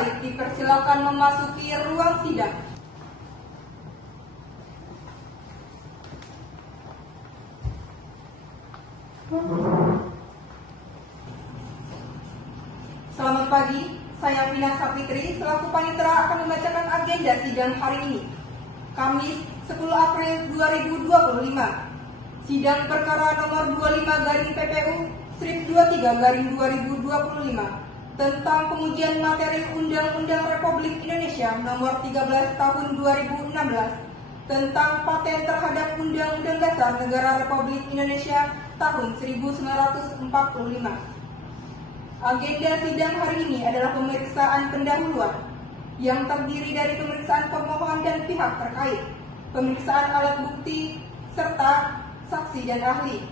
terkait dipersilakan memasuki ruang sidang. Selamat pagi, saya Vina Sapitri selaku panitera akan membacakan agenda sidang hari ini, Kamis 10 April 2025. Sidang perkara nomor 25/PPU strip 23/2025 tentang pengujian materi Undang-Undang Republik Indonesia nomor 13 tahun 2016 tentang paten terhadap Undang-Undang Dasar Negara Republik Indonesia tahun 1945. Agenda sidang hari ini adalah pemeriksaan pendahuluan yang terdiri dari pemeriksaan pemohon dan pihak terkait, pemeriksaan alat bukti, serta saksi dan ahli.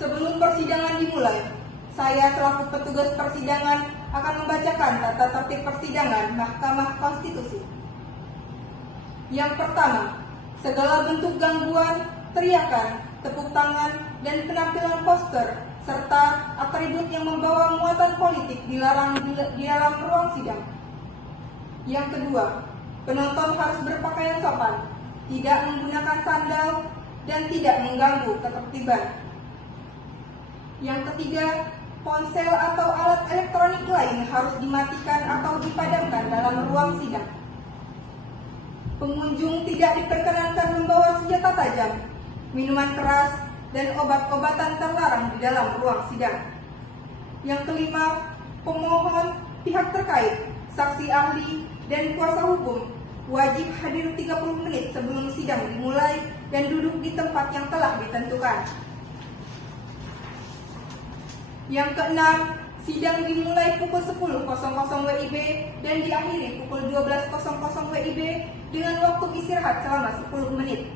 Sebelum persidangan dimulai, saya selaku petugas persidangan akan membacakan tata tertib persidangan Mahkamah Konstitusi. Yang pertama, segala bentuk gangguan, teriakan, tepuk tangan, dan penampilan poster serta atribut yang membawa muatan politik dilarang di dalam ruang sidang. Yang kedua, penonton harus berpakaian sopan, tidak menggunakan sandal, dan tidak mengganggu ketertiban. Yang ketiga, ponsel atau alat elektronik lain harus dimatikan atau dipadamkan dalam ruang sidang. Pengunjung tidak diperkenankan membawa senjata tajam, minuman keras, dan obat-obatan terlarang di dalam ruang sidang. Yang kelima, pemohon, pihak terkait, saksi ahli, dan kuasa hukum wajib hadir 30 menit sebelum sidang dimulai dan duduk di tempat yang telah ditentukan. Yang keenam, sidang dimulai pukul 10.00 WIB dan diakhiri pukul 12.00 WIB dengan waktu istirahat selama 10 menit.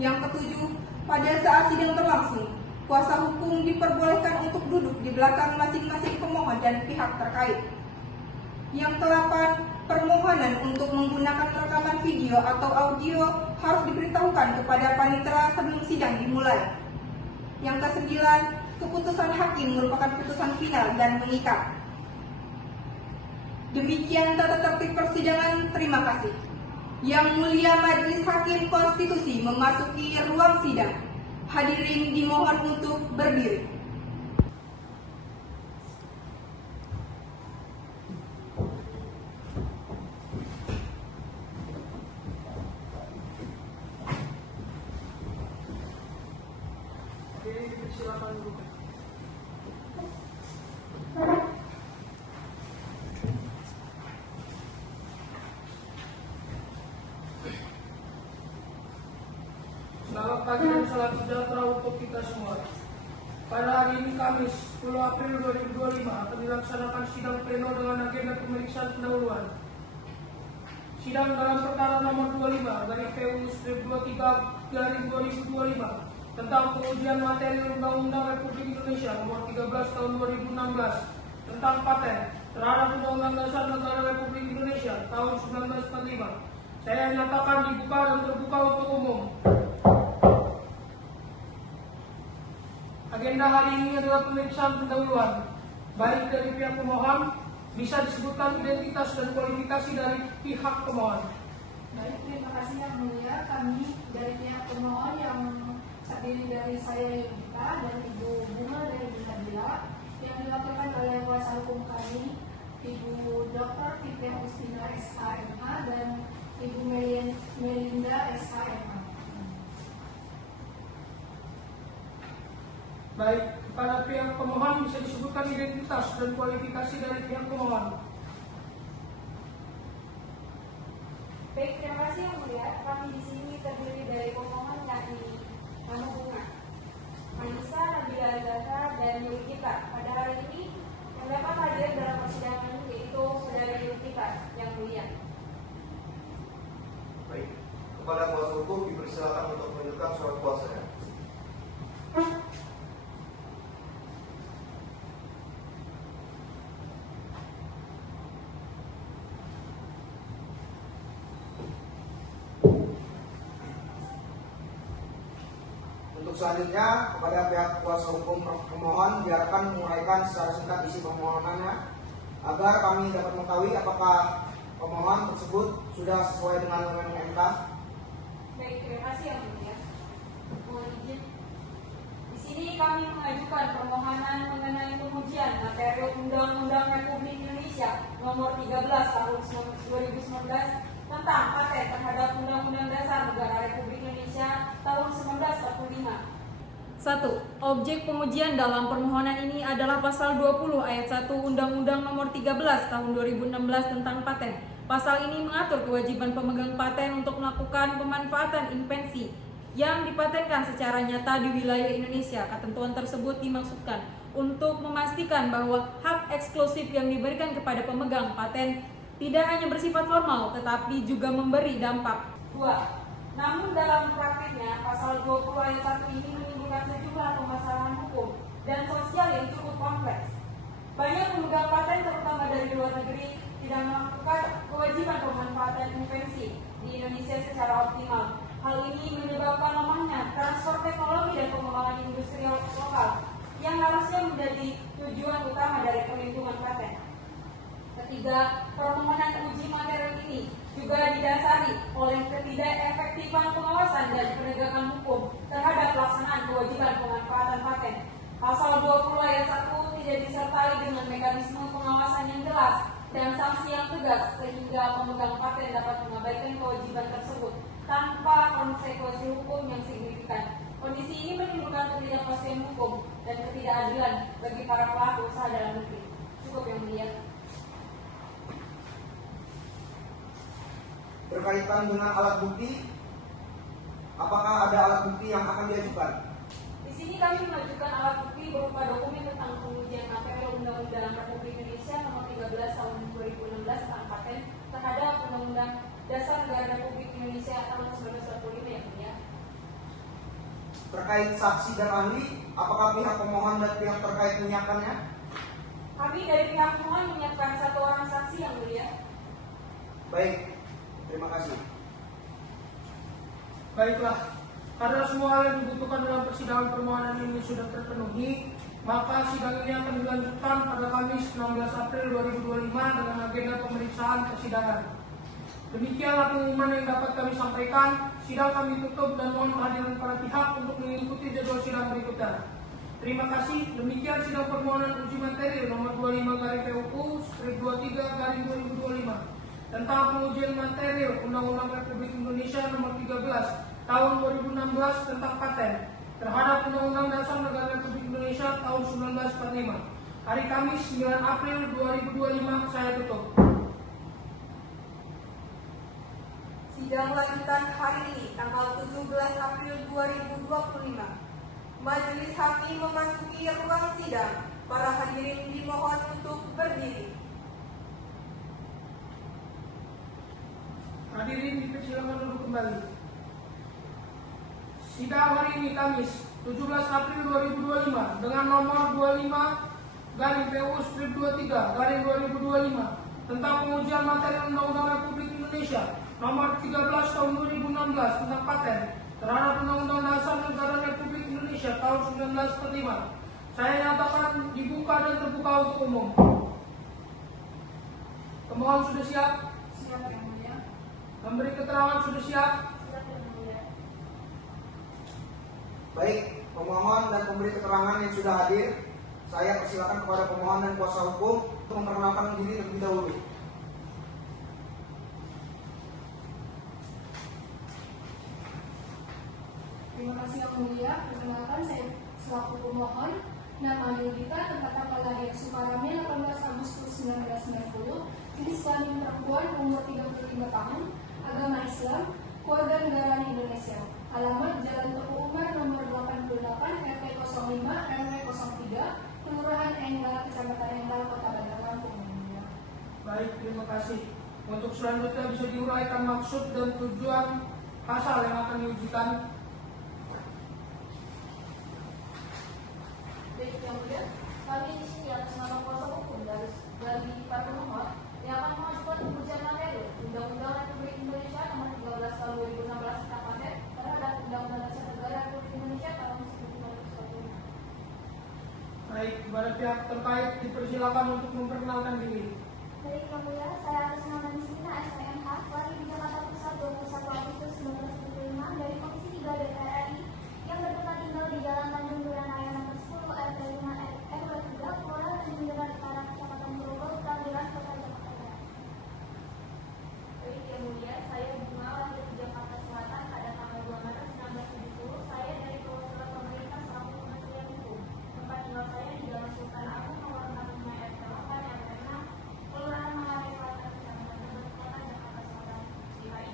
Yang ketujuh, pada saat sidang berlangsung, kuasa hukum diperbolehkan untuk duduk di belakang masing-masing pemohon dan pihak terkait. Yang kedelapan, permohonan untuk menggunakan rekaman video atau audio harus diberitahukan kepada panitera sebelum sidang dimulai. Yang kesembilan, keputusan hakim merupakan putusan final dan mengikat. Demikian tata tertib persidangan. Terima kasih. Yang Mulia Majelis Hakim Konstitusi memasuki ruang sidang. Hadirin dimohon untuk berdiri. Silakan duduk. Selamat pagi dan salam sejahtera untuk kita semua. Pada hari ini Kamis 10 April 2025 akan dilaksanakan sidang pleno dengan agenda pemeriksaan pendahuluan. Sidang dalam perkara nomor 25/PPU strip 23/2025 tentang pengujian materi Undang-Undang Republik Indonesia nomor 13 tahun 2016 tentang paten terhadap Undang-Undang Dasar Negara Republik Indonesia tahun 1945. Saya nyatakan dibuka dan terbuka untuk umum. Agenda hari ini adalah pemeriksaan pendahuluan, baik dari pihak pemohon, bisa disebutkan identitas dan kualifikasi dari pihak pemohon. Baik, terima kasih Yang Mulia. Kami dari pihak pemohon yang terdiri dari saya Yudita dan Ibu Bunga dari Bunga yang dilakukan oleh kuasa hukum kami, Ibu Dr. Fitria Ustina SHMH dan Ibu Melinda SHMH. Baik, kepada pihak pemohon bisa disebutkan identitas dan kualifikasi dari pihak pemohon. Baik, terima kasih Yang Mulia. Kami di sini terdiri dari pemohon yakni Nama Bunga, Anissa, Nabila Zahra, dan Yudita. Pada hari ini yang dapat hadir dalam persidangan yaitu saudara Yudita Yang Mulia. Baik, kepada kuasa hukum dipersilakan untuk menunjukkan surat kuasanya. Untuk selanjutnya, kepada pihak kuasa hukum pemohon diharapkan menguraikan secara singkat isi permohonannya agar kami dapat mengetahui apakah pemohon tersebut sudah sesuai dengan Undang-Undang MK. Baik, terima kasih yang mulia. Mohon izin. Di sini kami mengajukan permohonan mengenai pengujian materi Undang-Undang Republik Indonesia Nomor 13 Tahun 2019 tentang paten terhadap Undang-Undang Dasar Negara Republik Indonesia Tahun 1945. 1. Objek pengujian dalam permohonan ini adalah pasal 20 ayat 1 Undang-Undang Nomor 13 Tahun 2016 tentang paten. Pasal ini mengatur kewajiban pemegang paten untuk melakukan pemanfaatan invensi yang dipatenkan secara nyata di wilayah Indonesia. Ketentuan tersebut dimaksudkan untuk memastikan bahwa hak eksklusif yang diberikan kepada pemegang paten tidak hanya bersifat formal tetapi juga memberi dampak. 2. Namun dalam praktiknya, pasal 20 ayat 1 ini menimbulkan sejumlah permasalahan hukum dan sosial yang cukup kompleks. Banyak pemegang paten terutama dari luar negeri tidak melakukan kewajiban pemanfaatan invensi di Indonesia secara optimal. Hal ini menyebabkan lemahnya transfer teknologi dan pengembangan industri lokal yang harusnya menjadi tujuan utama dari perlindungan paten. Ketiga, permohonan uji materi ini juga didasari oleh ketidakefektifan pengawasan dan penegakan hukum terhadap pelaksanaan kewajiban pemanfaatan paten. Pasal 20 ayat 1 tidak disertai dengan mekanisme pengawasan yang jelas dan sanksi yang tegas sehingga pemegang paten dapat mengabaikan kewajiban tersebut tanpa konsekuensi hukum yang signifikan. Kondisi ini menimbulkan ketidakpastian hukum dan ketidakadilan bagi para pelaku usaha dalam negeri. Cukup yang mulia. Berkaitan dengan alat bukti, apakah ada alat bukti yang akan diajukan? Di sini kami mengajukan alat bukti berupa dokumen tentang pengujian materi Undang-Undang Republik Indonesia Nomor 13 Tahun 2016 tentang paten terhadap Undang-Undang Dasar Negara Republik Indonesia Tahun 1945 yang mulia. Terkait saksi dan ahli, apakah pihak pemohon dan pihak terkait menyiapkannya? Kami dari pihak pemohon menyiapkan 1 orang saksi yang mulia. Baik, terima kasih. Baiklah, karena semua hal yang dibutuhkan dalam persidangan permohonan ini sudah terpenuhi, maka sidang ini akan dilanjutkan pada Kamis 16 April 2025 dengan agenda pemeriksaan persidangan. Demikianlah pengumuman yang dapat kami sampaikan. Sidang kami tutup dan mohon kehadiran para pihak untuk mengikuti jadwal sidang berikutnya. Terima kasih. Demikian sidang permohonan uji materi nomor 25/PUU/23/2025 tentang pengujian materi Undang-Undang Republik Indonesia Nomor 13 Tahun 2016 tentang paten terhadap Undang-Undang Dasar Negara Republik Indonesia Tahun 1945. Hari Kamis 9 April 2025 saya tutup. Sidang lanjutan hari ini tanggal 17 April 2025. Majelis Hakim memasuki ruang sidang. Para hadirin dimohon untuk berdiri. Hadirin dipersilakan duduk kembali. Sidang hari ini Kamis 17 April 2025 dengan nomor 25/PU/23/2025 tentang pengujian materi Undang-Undang Republik Indonesia Nomor 13 Tahun 2016 tentang paten terhadap Undang-Undang Dasar Negara Republik Indonesia Tahun 1945. Saya nyatakan dibuka dan terbuka untuk umum. Pemohon sudah siap? Siap yang mulia. Memberi keterangan sudah siap? Siap yang mulia. Baik, pemohon dan pemberi keterangan yang sudah hadir, saya persilakan kepada pemohon dan kuasa hukum untuk memperkenalkan diri terlebih dahulu. Terima kasih yang mulia. Perkenalkan saya selaku pemohon, nama Yudita, tempat tanggal lahir Sukaramnya 18 Agustus 1990, jenis kelamin perempuan, umur 35 tahun, agama Islam, keluarga negaraan Indonesia. Alamat Jalan Teguh Umar nomor 88 RT 05 RW 03 Kelurahan Enggal, Kecamatan Enggal, Kota Bandar Lampung. Baik, terima kasih. Untuk selanjutnya bisa diuraikan maksud dan tujuan pasal yang akan diujikan. Baik yang mulia, kami di sini atas nama kuasa hukum dari para pemohon yang akan mengajukan pengujian materi Undang-Undang Republik Indonesia Nomor 13 Tahun 2016 tentang paten terhadap Undang-Undang Dasar Negara Republik Indonesia Tahun 1945. Baik, Baik, kepada pihak terkait dipersilakan untuk memperkenalkan diri. Baik, Yang Mulia, saya atas nama Nisrina SMH, lahir di Jakarta Pusat 21 Agustus 1975 dari Komisi 3 DPR RI yang bertempat tinggal di Jalan Tanjung Duren Raya nomor 10 RT 5 RW 3, Kelurahan Tanjung Duren Utara, Kecamatan Grogol, Petamburan, Kota Jakarta Barat. Baik, Yang Mulia, saya Bunga, lahir di Jakarta Selatan pada tanggal 2 Maret 1970. Saya dari perwakilan pemerintah selaku Kementerian Hukum. Tempat tinggal saya di Jalan Sultan Agung nomor 45 RT 8 RW 6, Kelurahan Manggarai Selatan, Kecamatan Tebet, Kota Jakarta Selatan, DKI.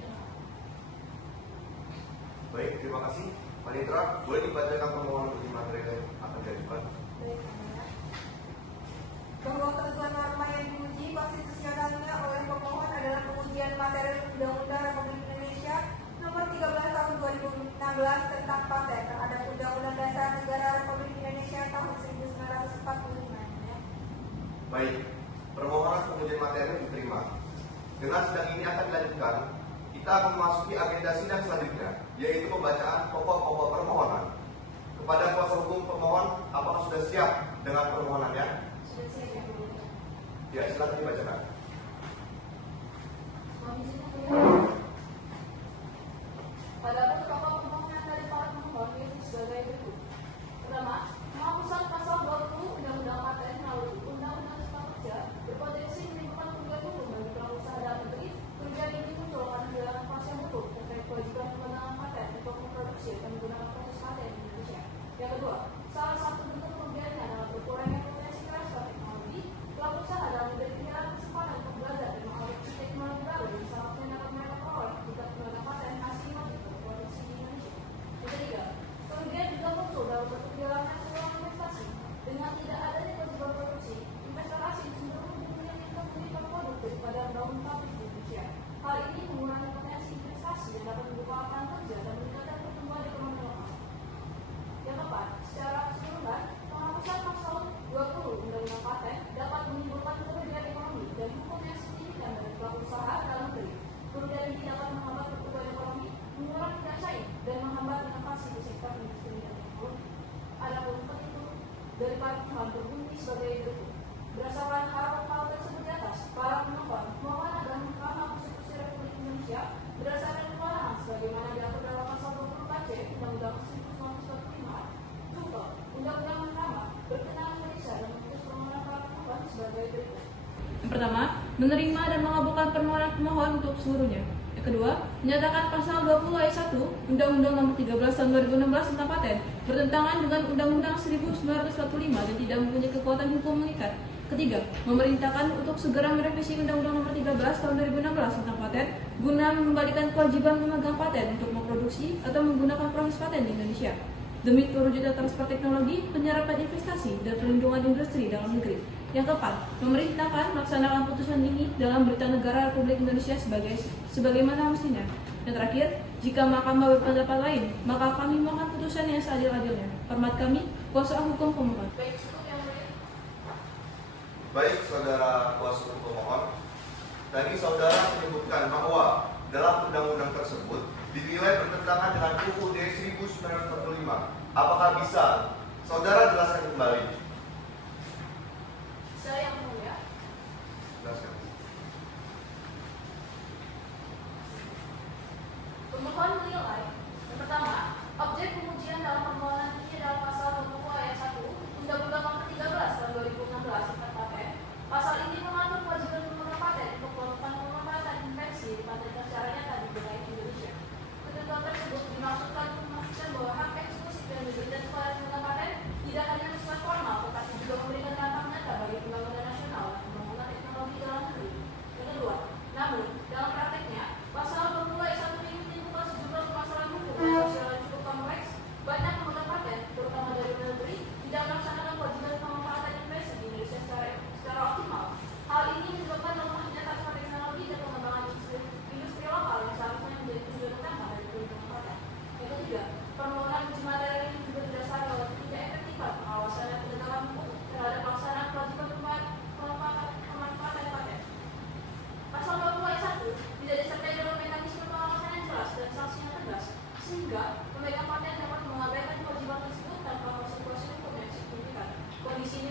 Baik, terima kasih. Panitra, boleh dibacakan permohonan uji materi yang akan diajukan? Baik, Yang Mulia. Bahwa ketentuan norma yang diuji konstitusionalnya oleh pemohon adalah pengujian materi Undang-Undang Republik Indonesia Nomor 13 Tahun 2016 tentang paten terhadap Undang-Undang Dasar Negara Republik Indonesia Tahun 1945. Ya. Baik, permohonan pengujian materi diterima. Dengan sidang ini akan dilanjutkan, kita akan memasuki agenda sidang selanjutnya, yaitu pembacaan pokok-pokok permohonan. Kepada kuasa hukum pemohon, apakah sudah siap dengan permohonannya? Sudah siap, Yang Mulia. Ya, silakan dibacakan. Mohon izin, Yang Mulia. Pada pokok permohonan dari para pemohon yaitu sebagai berikut. Pertama, menghapuskan pasal 20 Undang-Undang Paten melalui Undang-Undang Cipta Kerja berpotensi menimbulkan kerugian hukum bagi pelaku usaha dalam negeri. Kerugian ini muncul karena hilang kepastian hukum terkait kewajiban pengembangan paten untuk memproduksi dan menggunakan proses paten di Indonesia. Yang kedua, salah satu bentuk kerugiannya adalah berkurangnya potensi transfer teknologi. Pelaku usaha dalam negeri kehilangan kesempatan untuk belajar dan mengadopsi teknologi baru yang salah satunya dapat mereka peroleh jika pengguna paten asli wajib berproduksi di Indonesia. Yang ketiga, kerugian juga muncul dalam bentuk kehilangan peluang investasi. Dengan tidak adanya kewajiban produksi, investasi cenderung menginginkan mengimpor produk daripada membangun pabrik di Indonesia. Hal ini mengurangi potensi investasi yang dapat membuka lapangan kerja dan meningkatkan pertumbuhan ekonomi lokal. Yang keempat, secara keseluruhan, penghapusan pasal 20 Undang-Undang Paten dapat menimbulkan kerugian ekonomi dan hukum yang signifikan bagi pelaku usaha dalam negeri. Kerugian ini dapat menghambat pertumbuhan ekonomi, mengurangi tidak saing, dan menghambat inovasi di sektor industri dan teknologi. Adapun petitum dari para pemohon berbunyi sebagai berikut. Berdasarkan hal tersebut di atas, para pemohon mohon agar Mahkamah Konstitusi Republik Indonesia berdasarkan kewenangan sebagaimana diatur dalam pasal 20 KC Undang-Undang 1945 juga Undang-Undang Mahkamah berkenan Indonesia dan memutus permohonan para pemohon sebagai berikut. Yang pertama, menerima dan mengabulkan permohonan pemohon untuk seluruhnya. Yang kedua, menyatakan pasal 20 ayat 1 Undang-Undang Nomor 13 Tahun 2016 tentang paten bertentangan dengan Undang-Undang 1945 dan tidak mempunyai kekuatan hukum mengikat. Ketiga, memerintahkan untuk segera merevisi Undang-Undang Nomor 13 Tahun 2016 tentang paten guna mengembalikan kewajiban pemegang paten untuk memproduksi atau menggunakan proses paten di Indonesia demi terwujudnya transfer teknologi, penyerapan investasi, dan perlindungan industri dalam negeri. Yang keempat, memerintahkan melaksanakan putusan ini dalam Berita Negara Republik Indonesia sebagaimana mestinya. Yang terakhir, jika Mahkamah berpendapat lain, maka kami mohon putusan yang seadil-adilnya. Hormat kami, kuasa hukum pemohon. Baik, cukup Yang Mulia. Baik, saudara kuasa hukum pemohon. Tadi saudara menyebutkan bahwa dalam undang-undang tersebut dinilai bertentangan dengan UUD 1945. Apakah bisa saudara jelaskan kembali? Saya Yang Mulia. Jelaskan. Pemohon menilai yang pertama, objek pengujian dalam permohonan ini adalah pasal 20 ayat 1 Undang-Undang Nomor 13 Tahun 2016 tentang paten. Pasal ini mengatur kewajiban pemegang paten untuk melakukan pengembangan invensi di paten secara nyata di wilayah Indonesia. Ketentuan tersebut dimaksudkan untuk memastikan bahwa hak eksklusif yang diberikan kepada pemegang paten tidak hanya bersifat formal,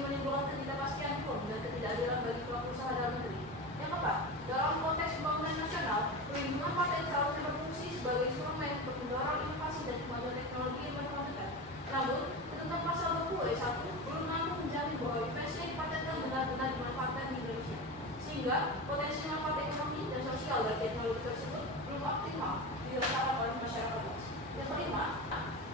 menimbulkan ketidakpastian hukum dan ketidakadilan bagi pelaku usaha dalam negeri. Yang keempat, dalam konteks pembangunan nasional, perlindungan paten seharusnya berfungsi sebagai instrumen untuk mendorong inovasi dan kemajuan teknologi yang berkelanjutan. Namun, ketentuan pasal 20 ayat 1 belum mampu menjamin bahwa investasi yang dipatenkan benar-benar dimanfaatkan di Indonesia, sehingga potensi manfaat ekonomi dan sosial dari teknologi tersebut belum optimal dirasakan oleh masyarakat luas. Yang kelima,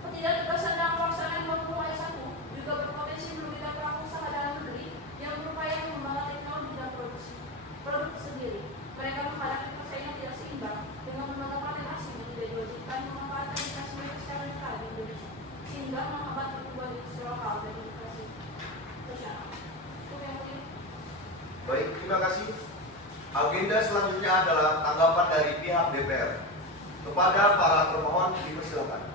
ketidaktegasan dalam pelaksanaan 20 ayat 1 juga berpotensi merugikan pelaku usaha dalam negeri yang berupaya mengembangkan teknologi dan produk sendiri. Mereka menghadapi persaingan tidak seimbang dengan lembaga paten asing yang tidak diwajibkan memanfaatkan investasi mereka secara netral di Indonesia, sehingga menghambat pertumbuhan industri lokal dan inovasi nasional. Baik, terima kasih. Agenda selanjutnya adalah tanggapan dari pihak DPR. Kepada para termohon dipersilakan.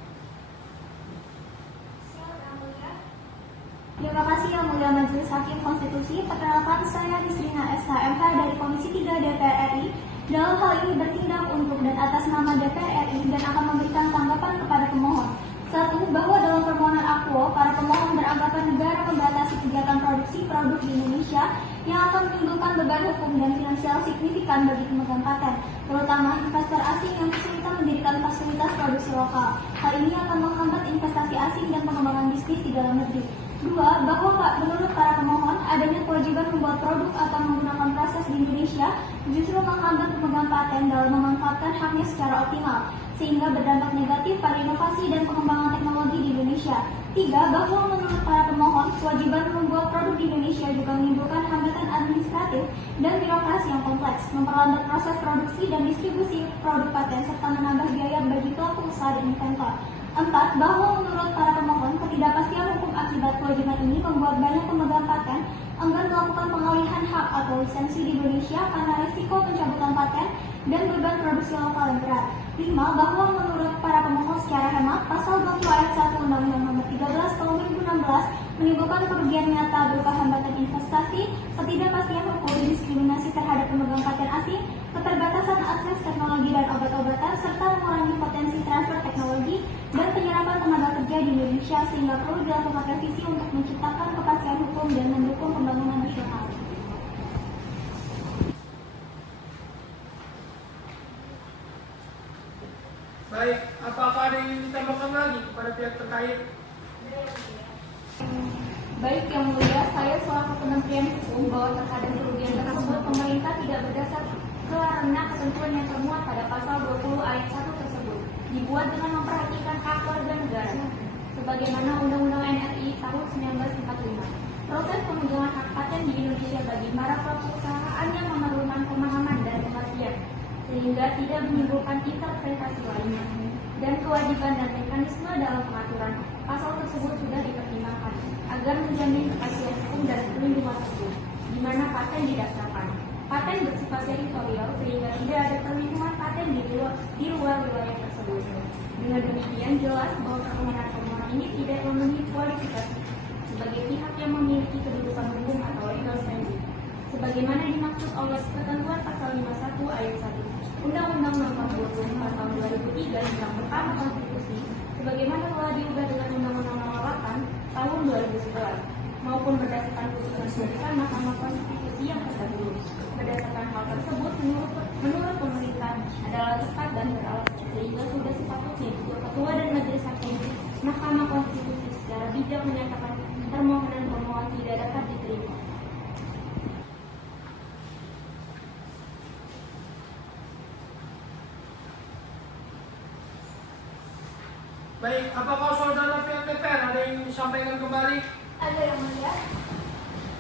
Terima kasih Yang Mulia Majelis Hakim Konstitusi. Perkenalkan, saya Nisrina SHMH dari Komisi 3 DPR RI. Dalam hal ini bertindak untuk dan atas nama DPR RI dan akan memberikan tanggapan kepada pemohon. 1. Bahwa dalam permohonan akuo, para pemohon beranggapan negara membatasi kegiatan produksi produk di Indonesia yang akan menimbulkan beban hukum dan finansial signifikan bagi pemegang paten, terutama investor asing yang kesulitan mendirikan fasilitas produksi lokal. Hal ini akan menghambat investasi asing dan pengembangan bisnis di dalam negeri. 2. Bahwa menurut para pemohon, adanya kewajiban membuat produk atau menggunakan proses di Indonesia justru menghambat pemegang paten dalam memanfaatkan haknya secara optimal, sehingga berdampak negatif pada inovasi dan pengembangan teknologi di Indonesia. 3. Bahwa menurut para pemohon, kewajiban membuat produk di Indonesia juga menimbulkan hambatan administratif dan birokrasi yang kompleks, memperlambat proses produksi dan distribusi produk paten, serta menambah biaya bagi pelaku usaha dan inventor. 4. Bahwa menurut para pemohon, ketidakpastian hukum akibat kewajiban ini membuat banyak pemegang paten enggan melakukan pengalihan hak atau lisensi di Indonesia karena resiko pencabutan paten dan beban produksi lokal yang berat. 5. Bahwa menurut para pemohon secara hemat, pasal 20 ayat 1 Undang-Undang Nomor 13 Tahun 2016 menimbulkan kerugian nyata berupa hambatan investasi, ketidakpastian hukum, diskriminasi terhadap pemegang paten asing, keterbatasan akses teknologi dan obat-obatan, serta mengurangi potensi transfer teknologi dan penyerapan tenaga kerja di Indonesia, sehingga perlu dilakukan revisi untuk menciptakan kepastian hukum dan mendukung pembangunan nasional. Baik, apakah ada yang ingin ditambahkan lagi kepada pihak terkait? Baik Yang Mulia, saya selaku Kementerian Hukum bahwa terhadap kerugian tersebut pemerintah tidak berdasar karena ketentuan yang termuat pada pasal 20 ayat 1 tersebut dibuat dengan memperhatikan hak warga negara sebagaimana Undang-Undang NRI tahun 1945. Proses pemegangan hak paten di Indonesia bagi para pelaku usaha hanya memerlukan pemahaman dan pengertian sehingga tidak menimbulkan interpretasi lainnya, dan kewajiban dan mekanisme dalam pengaturan pasal tersebut sudah dipertimbangkan agar menjamin kepastian hukum dan perlindungan hukum di mana paten didasarkan. Paten bersifat teritorial sehingga tidak ada perlindungan paten di luar wilayah tersebut. Dengan demikian jelas bahwa permohonan ini tidak memenuhi kualifikasi sebagai pihak yang memiliki kedudukan hukum atau legal standing, sebagaimana dimaksud oleh ketentuan pasal 51 ayat 1 Undang-Undang Nomor 24 Tahun 2003 tentang Mahkamah Konstitusi, sebagaimana telah diubah dengan Undang-Undang Nomor 8 Tahun 2011, maupun berdasarkan putusan Mahkamah Konstitusi yang terdahulu. Berdasarkan hal tersebut, menurut pemerintah adalah tepat dan beralasan, sehingga sudah sepatutnya Ketua dan Majelis Hakim Mahkamah Konstitusi secara bijak menyatakan permohonan pemohon tidak dapat diterima. Baik, apakah saudara pihak DPR ada yang ingin disampaikan kembali? Ada Yang Mulia.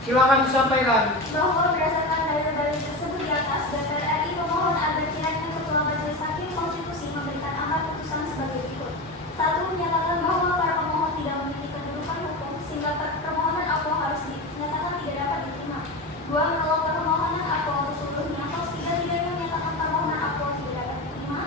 Silakan disampaikan. Bahwa berdasarkan dalil-dalil tersebut di atas, DPR RI memohon agar kiranya Ketua Majelis Hakim Konstitusi memberikan amar putusan sebagai berikut. 1. Menyatakan bahwa para pemohon tidak memiliki kedudukan hukum sehingga permohonan akuo harus dinyatakan tidak dapat diterima. 2. Menolak permohonan akuo seluruhnya atau setidak-tidaknya menyatakan permohonan akuo tidak dapat diterima.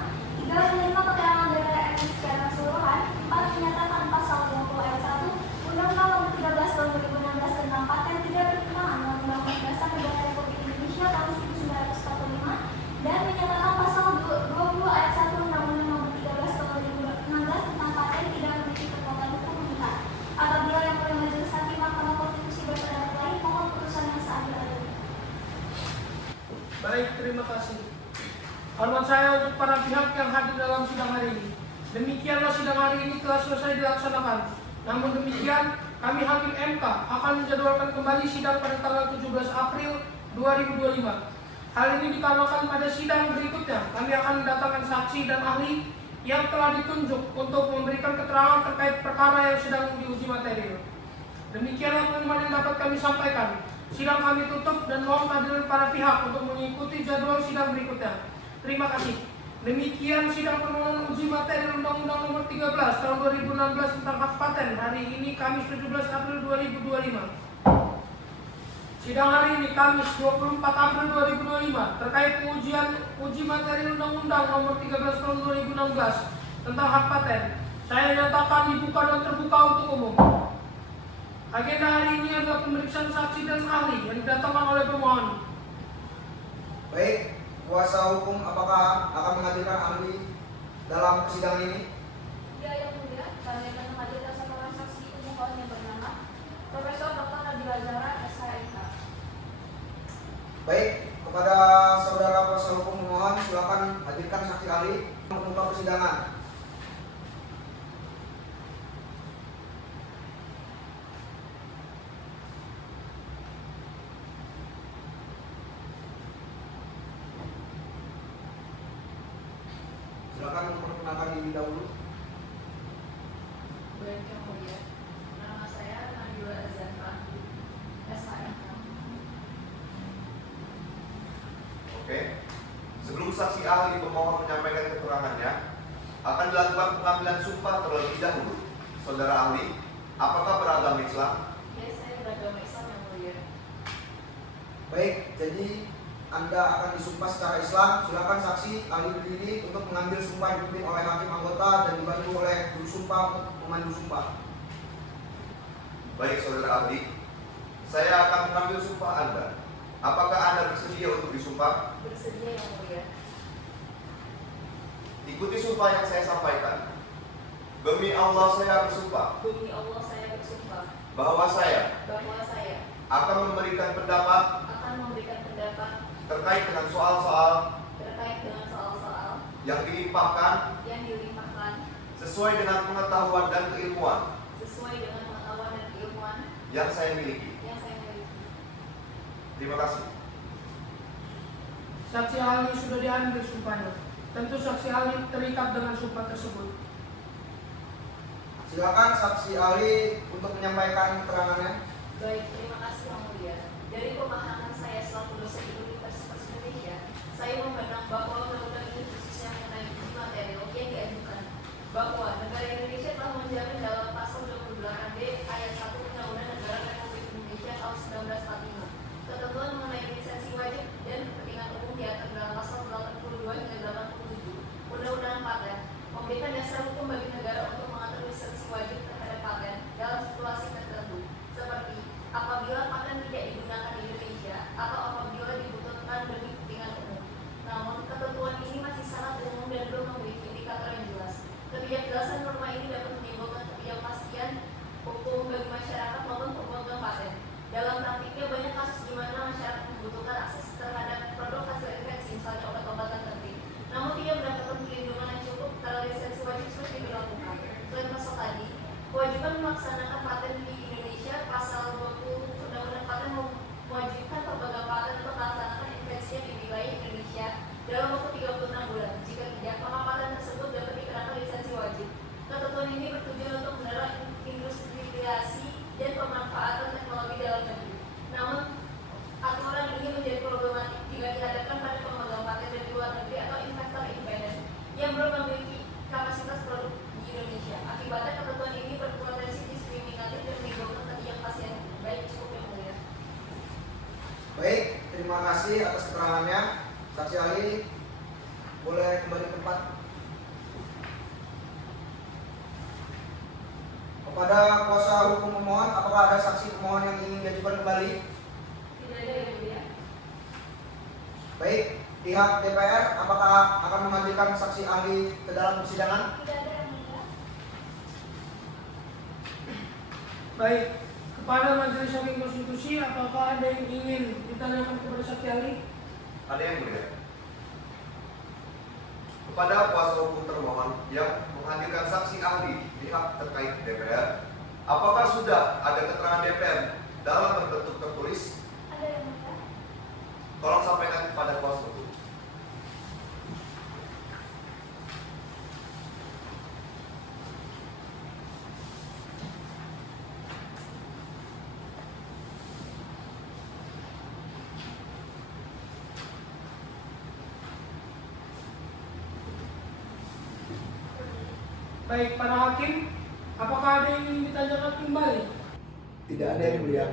3. Menerima keterangan DPR RI secara keseluruhan. 4. Menyatakan pasal 20 ayat 1 Undang-Undang Nomor 13 Tahun 2016 tentang paten tidak bertentangan dengan Undang-Undang Dasar Negara Republik Indonesia tahun 1945 dan menyatakan Baik, terima kasih. Hormat saya untuk para pihak yang hadir dalam sidang hari ini. Demikianlah sidang hari ini telah selesai dilaksanakan. Namun demikian, kami Hakim MK akan menjadwalkan kembali sidang pada tanggal 17 April 2025. Hal ini dikarenakan pada sidang berikutnya kami akan mendatangkan saksi dan ahli yang telah ditunjuk untuk memberikan keterangan terkait perkara yang sedang diuji material. Demikianlah pengumuman yang dapat kami sampaikan. Sidang kami tutup dan mohon kehadiran para pihak untuk mengikuti jadwal sidang berikutnya. Terima kasih. Demikian sidang permohonan uji materi Undang-Undang Nomor 13 Tahun 2016 tentang hak paten hari ini Kamis 17 April 2025. Sidang hari ini Kamis 24 April 2025 terkait pengujian uji materi Undang-Undang Nomor 13 Tahun 2016 tentang hak paten. Saya nyatakan dibuka dan terbuka untuk umum. Agenda hari ini adalah pemeriksaan saksi dan ahli yang didatangkan oleh pemohon. Baik, kuasa hukum apakah akan menghadirkan ahli dalam persidangan ini? Ya, yang mulia, kami akan menghadirkan seorang saksi pemohon yang bernama Profesor Dr. Nabila Zahra, SHMK. Baik, kepada saudara kuasa hukum pemohon, silakan hadirkan saksi ahli untuk membuka persidangan. Silakan memperkenalkan diri dahulu. Baik, yang mulia, nama saya Nabila Zahra, SHMK. Oke. Sebelum saksi ahli pemohon menyampaikan keterangannya, akan dilakukan pengambilan sumpah terlebih dahulu. Saudara ahli, apakah beragama Islam? Ya, saya beragama Islam, yang mulia. Baik, jadi Anda akan disumpah secara Islam. Silakan saksi ahli berdiri untuk mengambil sumpah yang dipimpin oleh hakim anggota dan dibantu oleh juru sumpah untuk memandu sumpah. Baik saudara ahli, saya akan mengambil sumpah Anda. Apakah Anda bersedia untuk disumpah? Bersedia, yang mulia. Ikuti sumpah yang saya sampaikan. Demi Allah saya bersumpah Demi Allah saya bersumpah bahwa saya bahwa saya akan memberikan pendapat akan memberikan pendapat terkait dengan soal-soal terkait dengan soal-soal yang dilimpahkan yang dilimpahkan sesuai dengan pengetahuan dan keilmuan sesuai dengan pengetahuan dan keilmuan yang saya miliki. yang saya miliki. Terima kasih. Saksi ahli sudah diambil sumpahnya. Tentu saksi ahli terikat dengan sumpah tersebut. Silakan saksi ahli untuk menyampaikan keterangannya. Baik, terima kasih yang mulia. Dari pemahaman saya selaku dosen di Universitas Indonesia, saya memandang bahwa undang-undang ini khususnya mengenai uji material yang diajukan bahwa negara Indonesia telah menjamin dalam pasal 28D ayat 1 Undang-Undang Negara Republik Indonesia tahun 1945 ketentuan mengenai lisensi wajib dan kepentingan umum diatur dalam pasal 82 hingga 87 Undang-Undang Paten memberikan dasar hukum bagi negara untuk mengatur lisensi wajib terhadap paten dalam situasi tertentu seperti apabila paten tidak digunakan di Indonesia atau apabila dibutuhkan demi kepentingan umum. Namun ketentuan ini masih sangat umum dan belum memiliki indikator yang jelas. Ketidakjelasan norma ini dapat menimbulkan ketidakpastian hukum bagi masyarakat maupun pemegang paten. Dalam praktiknya banyak kasus di mana masyarakat membutuhkan akses terhadap produk hasil infeksi, misalnya obat-obatan tertentu, namun tidak mendapatkan perlindungan yang cukup karena lisensi wajib sulit diberlakukan. Selain pasal tadi, kewajiban melaksanakan paten di Indonesia, pasal 20 Undang-Undang Paten mewajibkan pemegang paten untuk melaksanakan inspeksi di wilayah Indonesia dalam waktu 36 bulan. Jika tidak, maka paten tersebut dapat dikenakan lisensi wajib. Ketentuan ini bertujuan untuk mendorong industrialisasi dan pemanfaatan teknologi dalam negeri. Namun, aturan ini menjadi problematik jika dihadapkan pada pemegang paten dari luar negeri atau investor independen yang belum memiliki kapasitas produk di Indonesia. Akibatnya ketentuan ini berpotensi diskriminatif dan menimbulkan ketidakpastian. Baik, cukup yang mulia. Baik, terima kasih atas keterangannya. Saksi ahli boleh kembali ke tempat. Kepada kuasa hukum pemohon, apakah ada saksi pemohon yang ingin diajukan kembali? Tidak ada yang mulia. Baik, pihak DPR apakah akan menghadirkan saksi ahli ke dalam persidangan? Tidak ada yang mulia. Baik, kepada Majelis Hakim Konstitusi, apakah ada yang ingin ditanyakan kepada saksi ahli? Ada yang mulia. Kepada kuasa hukum termohon yang menghadirkan saksi ahli pihak terkait DPR, apakah sudah ada keterangan DPR dalam berbentuk tertulis? Ada yang mulia. Tolong sampaikan kepada kuasa hukum. Baik, para hakim, apakah ada yang ingin ditanyakan kembali? Tidak ada yang mulia.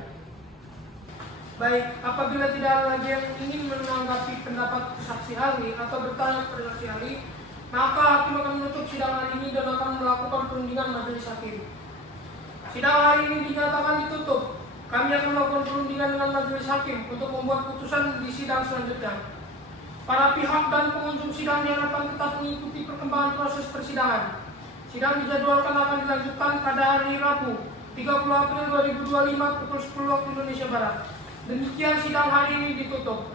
Baik, apabila tidak ada lagi yang ingin menanggapi pendapat saksi ahli atau bertanya kepada saksi ahli, maka hakim akan menutup sidang hari ini dan akan melakukan perundingan majelis hakim. Sidang hari ini dinyatakan ditutup. Kami akan melakukan perundingan dengan majelis hakim untuk membuat putusan di sidang selanjutnya. Para pihak dan pengunjung sidang diharapkan tetap mengikuti perkembangan proses persidangan. Sidang dijadwalkan akan dilanjutkan pada hari Rabu, 30 April 2025 pukul 10 waktu Indonesia Barat. Demikian sidang hari ini ditutup.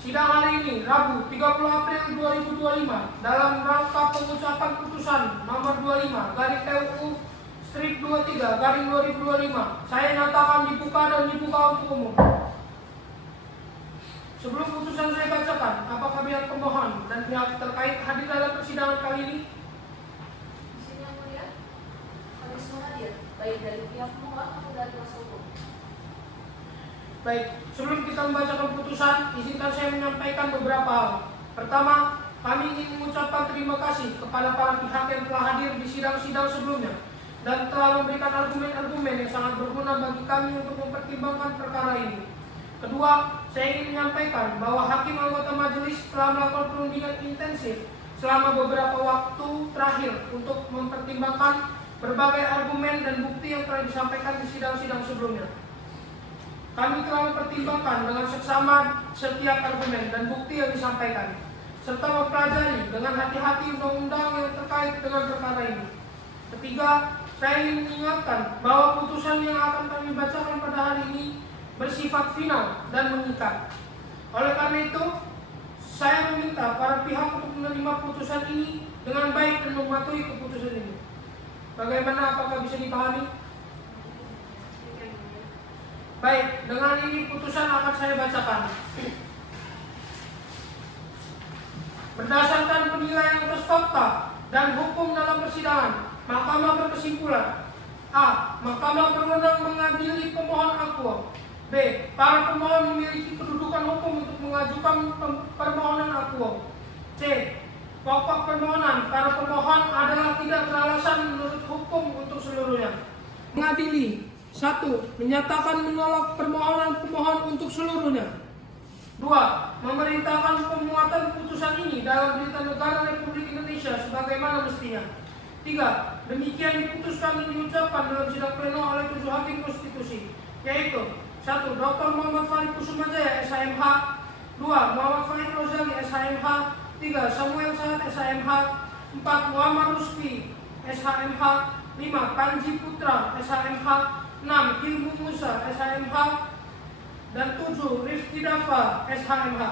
Sidang hari ini, Rabu, 30 April 2025, dalam rangka pengucapan putusan nomor 25 garing PUU strip 23 garing 2025, saya nyatakan dibuka dan dibuka untuk umum. Sebelum putusan saya bacakan, apakah pihak pemohon dan pihak terkait hadir dalam persidangan kali ini? Di sini yang mulia, kami semua hadir, baik dari pihak pemohon maupun dari kuasa hukum. Baik, sebelum kita membacakan putusan, izinkan saya menyampaikan beberapa hal. Pertama, kami ingin mengucapkan terima kasih kepada para pihak yang telah hadir di sidang-sidang sebelumnya dan telah memberikan argumen-argumen yang sangat berguna bagi kami untuk mempertimbangkan perkara ini. Kedua, saya ingin menyampaikan bahwa hakim anggota majelis telah melakukan perundingan intensif selama beberapa waktu terakhir untuk mempertimbangkan berbagai argumen dan bukti yang telah disampaikan di sidang-sidang sebelumnya. Kami telah mempertimbangkan dengan seksama setiap argumen dan bukti yang disampaikan, serta mempelajari dengan hati-hati undang-undang yang terkait dengan perkara ini. Ketiga, saya ingin mengingatkan bahwa putusan yang akan kami bacakan pada hari ini bersifat final dan mengikat. Oleh karena itu, saya meminta para pihak untuk menerima putusan ini dengan baik dan mematuhi keputusan ini. Bagaimana, apakah bisa dipahami? Baik, dengan ini putusan akan saya bacakan. Berdasarkan penilaian atas fakta dan hukum dalam persidangan, Mahkamah berkesimpulan: A. Mahkamah berwenang mengadili pemohon akuo. B. Para pemohon memiliki kedudukan hukum untuk mengajukan permohonan akuo. C. Pokok permohonan para pemohon adalah tidak beralasan menurut hukum untuk seluruhnya. Mengadili: 1. Menyatakan menolak permohonan pemohon untuk seluruhnya. 2. Memerintahkan pemuatan putusan ini dalam Berita Negara Republik Indonesia sebagaimana mestinya. 3. Demikian diputuskan dan diucapkan dalam sidang pleno oleh 7 hakim konstitusi, yaitu 1. Dr. Muhammad Farid Kusumajaya, SHMH. 2. Muhammad Farid Rozali, SHMH. 3. Samuel Sahat, SHMH. 4. Muhammad Rusfi, SHMH. 5. Panji Putra, SHMH. 6. Ilmu Musa, SHMH. Dan 7. Rifki Dafa, SHMH.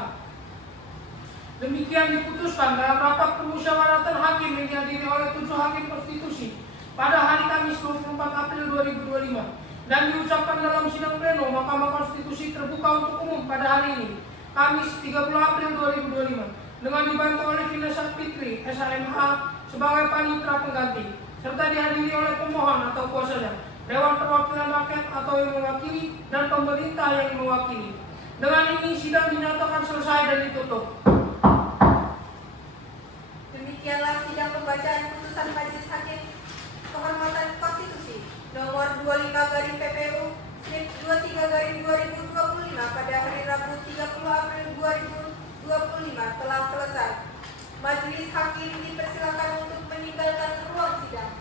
Demikian diputuskan dalam rapat permusyawaratan hakim yang dihadiri oleh 7 hakim konstitusi pada hari Kamis 24 April 2025 dan diucapkan dalam sidang pleno Mahkamah Konstitusi terbuka untuk umum pada hari ini, Kamis 30 April 2025, dengan dibantu oleh Vinasa Fitri, SHMH, sebagai panitera pengganti, serta dihadiri oleh pemohon atau kuasanya, Dewan Perwakilan Rakyat atau yang mewakili, dan pemerintah yang mewakili. Dengan ini sidang dinyatakan selesai dan ditutup. Demikianlah sidang pembacaan putusan Majelis Hakim Kehormatan Konstitusi nomor 25/PPU strip 23/2025 pada hari Rabu 30 April 2025 telah selesai. Majelis Hakim dipersilakan untuk meninggalkan ruang sidang.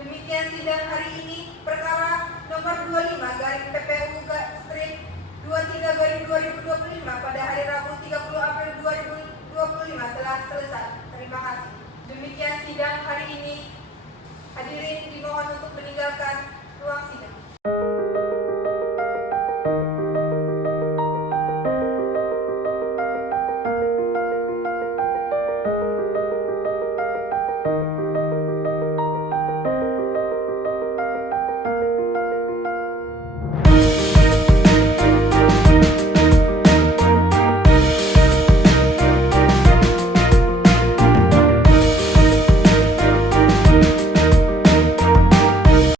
Demikian sidang hari ini, perkara nomor 25 garing PPU strip 23/2025 pada hari Rabu 30 April 2025 telah selesai. Terima kasih. Demikian sidang hari ini. Hadirin dimohon untuk meninggalkan ruang sidang.